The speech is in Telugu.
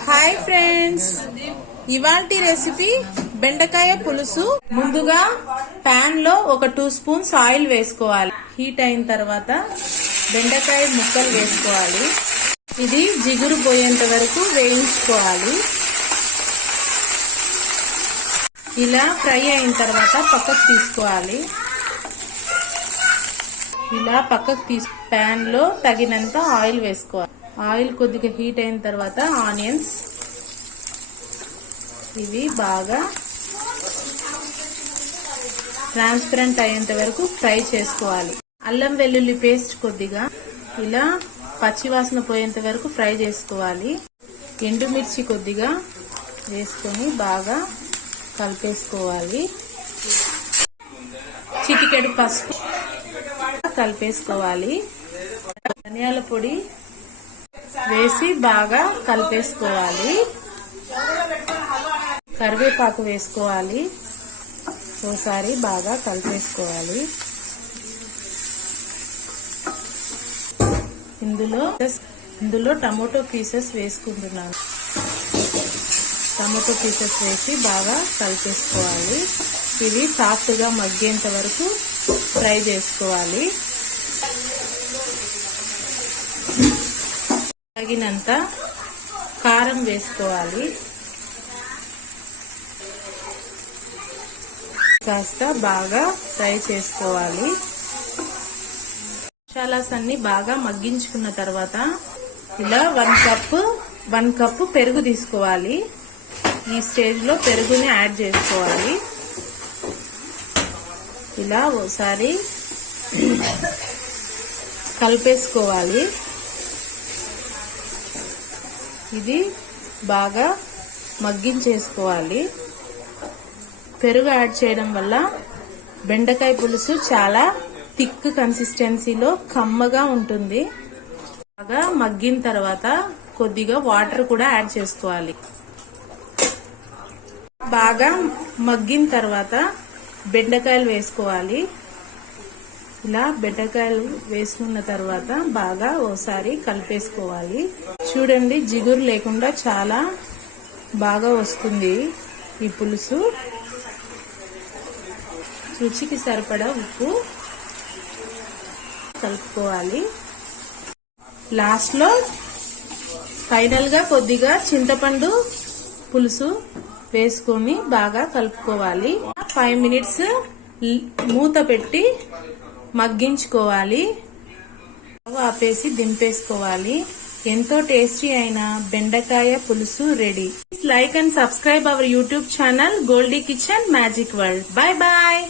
హాయ్ ఫ్రెండ్స్, ఇవాల్టి రెసిపీ బెండకాయ పులుసు. ముందుగా పాన్ లో ఒక 2 స్పూన్స్ ఆయిల్ వేసుకోవాలి. హీట్ అయిన తర్వాత బెండకాయ ముక్కలు వేసుకోవాలి. ఇది జిగురు పోయేంత వరకు వేయించుకోవాలి. ఇలా ఫ్రై అయిన తర్వాత పక్కకు తీసుకోవాలి. ఇలా పక్కకు పాన్ లో తగినంత ఆయిల్ వేసుకోవాలి. ఆయిల్ కొద్దిగా హీట్ అయిన తర్వాత ఆనియన్స్ ఇవి బాగా ట్రాన్స్పరెంట్ అయ్యేంత వరకు ఫ్రై చేసుకోవాలి. అల్లం వెల్లుల్లి పేస్ట్ కొద్దిగా ఇలా పచ్చివాసన పోయేంత వరకు ఫ్రై చేసుకోవాలి. ఎండుమిర్చి కొద్దిగా వేసుకొని బాగా కలిపేసుకోవాలి. చిటికెడు పసుపు కలిపేసుకోవాలి. ధనియాల పొడి వేసి బాగా కలిపేసుకోవాలి. కరివేపాకు వేసుకోవాలి. ఒకసారి బాగా కలిపేసుకోవాలి. ఇందులో టమోటో పీసెస్ వేసుకుంటున్నాను. టమోటో పీసెస్ వేసి బాగా కలిపేసుకోవాలి. ఇవి సాఫ్ట్ గా మగ్గేంత వరకు ఫ్రై చేసుకోవాలి. తగినంత కారం వేసుకోవాలి. కాస్త బాగా ఫ్రై చేసుకోవాలి. మసాలాస్ అన్ని బాగా మగ్గించుకున్న తర్వాత ఇలా 1 కప్పు పెరుగు తీసుకోవాలి. ఈ స్టేజ్ లో పెరుగుని యాడ్ చేసుకోవాలి. ఇలా ఒకసారి కలిపేసుకోవాలి. ఇది బాగా మగ్గించేసుకోవాలి. పెరుగు యాడ్ చేయడం వల్ల బెండకాయ పులుసు చాలా థిక్ కన్సిస్టెన్సీలో కమ్మగా ఉంటుంది. బాగా మగ్గిన తర్వాత కొద్దిగా వాటర్ కూడా యాడ్ చేసుకోవాలి. బాగా మగ్గిన తర్వాత బెండకాయలు వేసుకోవాలి. ఇలా బెండకాయలు వేసుకున్న తర్వాత బాగా ఓసారి కలిపేసుకోవాలి. చూడండి, జిగురు లేకుండా చాలా బాగా వస్తుంది ఈ పులుసు. రుచికి సరిపడా ఉప్పు కలుపుకోవాలి. లాస్ట్ లో ఫైనల్ గా కొద్దిగా చింతపండు పులుసు వేసుకొని బాగా కలుపుకోవాలి. 5 మినిట్స్ మూత పెట్టి మగ్గించుకోవాలి. ఆపేసి దింపేసుకోవాలి. ఎంతో టేస్టీ అయిన బెండకాయ పులుసు ready. Like and subscribe our YouTube channel Goldie Kitchen Magic World. Bye bye.